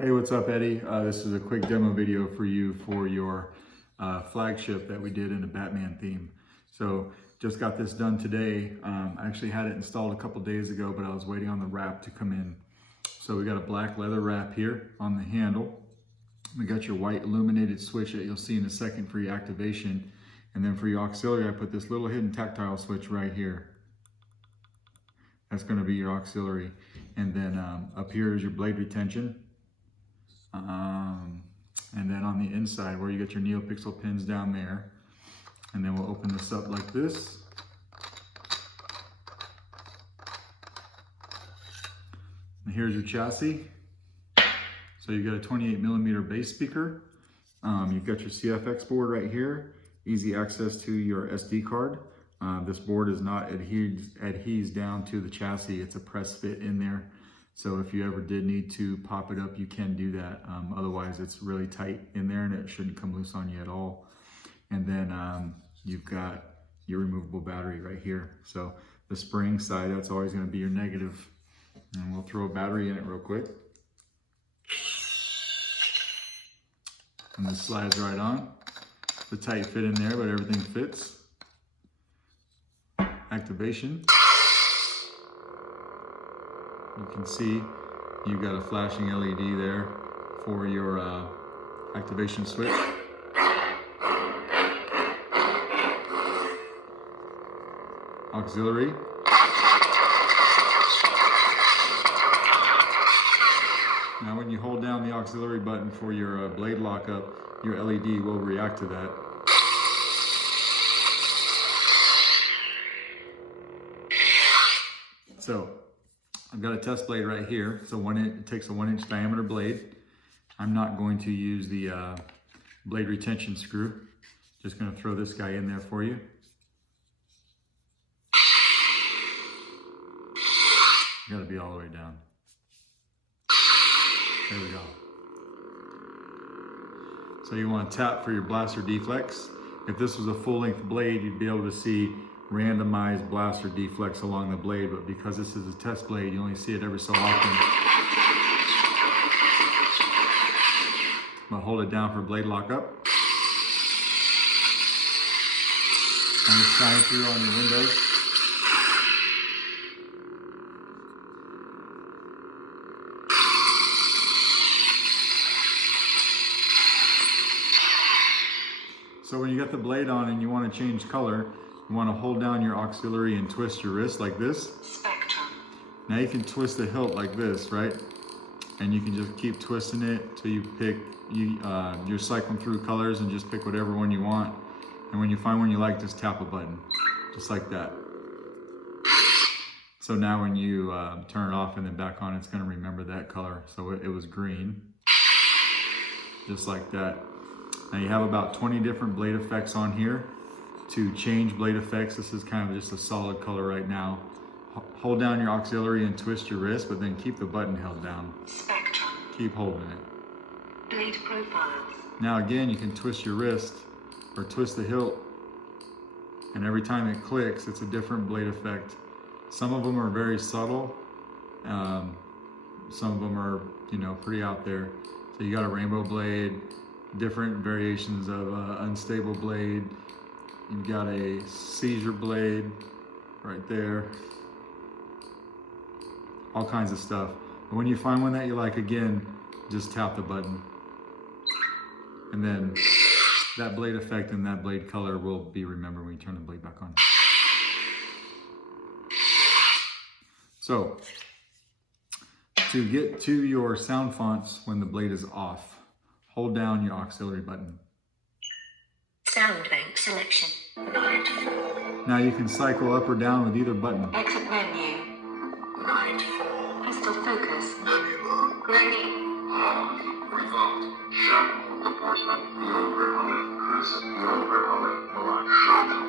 Hey, what's up, Eddie? This is a quick demo video for you for your flagship that we did in a Batman theme. So just got this done today. I actually had it installed a couple days ago, but I was waiting on the wrap to come in. So we got a black leather wrap here on the handle. We got your white illuminated switch that you'll see in a second for your activation. And then for your auxiliary, I put this little hidden tactile switch right here. That's going to be your auxiliary. And then up here is your blade retention. And then on the inside where you get your neopixel pins down there, and then we'll open this up like this. And here's your chassis. So you've got a 28mm bass speaker. You've got your CFX board right here, easy access to your SD card. This board is not adheres down to the chassis. It's a press fit in there. So if you ever did need to pop it up, you can do that. Otherwise, it's really tight in there and it shouldn't come loose on you at all. And then you've got your removable battery right here. So the spring side, that's always going to be your negative. And we'll throw a battery in it real quick. And this slides right on. It's a tight fit in there, but everything fits. Activation. You can see you've got a flashing LED there for your activation switch. Auxiliary. Now when you hold down the auxiliary button for your blade lockup, your LED will react to that. So I've got a test blade right here. So it takes a 1-inch diameter blade. I'm not going to use the blade retention screw. Just going to throw this guy in there for you. Got to be all the way down. There we go. So you want to tap for your blaster deflects. If this was a full-length blade, you'd be able to see randomized blaster deflects along the blade, but because this is a test blade, you only see it every so often. I'm gonna hold it down for blade lockup. And just shine through on your windows. So when you got the blade on and you want to change color, you want to hold down your auxiliary and twist your wrist like this. Spectrum. Now you can twist the hilt like this, right? And you can just keep twisting it till you pick, you're cycling through colors and just pick whatever one you want. And when you find one you like, just tap a button, just like that. So now when you turn it off and then back on, it's going to remember that color. So it was green, just like that. Now you have about 20 different blade effects on here. To change blade effects, this is kind of just a solid color right now. Hold down your auxiliary and twist your wrist, but then keep the button held down. Spectrum. Keep holding it. Blade profiles. Now again, you can twist your wrist or twist the hilt, and every time it clicks, it's a different blade effect. Some of them are very subtle. Some of them are, pretty out there. So you got a rainbow blade, different variations of unstable blade. You've got a seizure blade right there. All kinds of stuff. But when you find one that you like, again, just tap the button. And then that blade effect and that blade color will be remembered when you turn the blade back on. So, to get to your sound fonts when the blade is off, hold down your auxiliary button. Sound bank selection. Night. Now you can cycle up or down with either button. Exit menu. Night. Pistol focus. Manual. Ready. Revolt.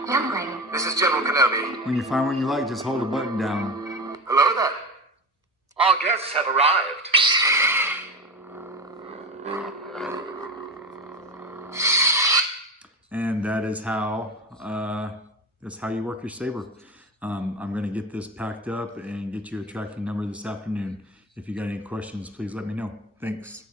Youngling. This is General Kenobi. When you find one you like, just hold the button down. Hello there. Our guests have arrived. And that is how you work your saber. I'm going to get this packed up and get you a tracking number this afternoon. If you got any questions, please let me know. Thanks.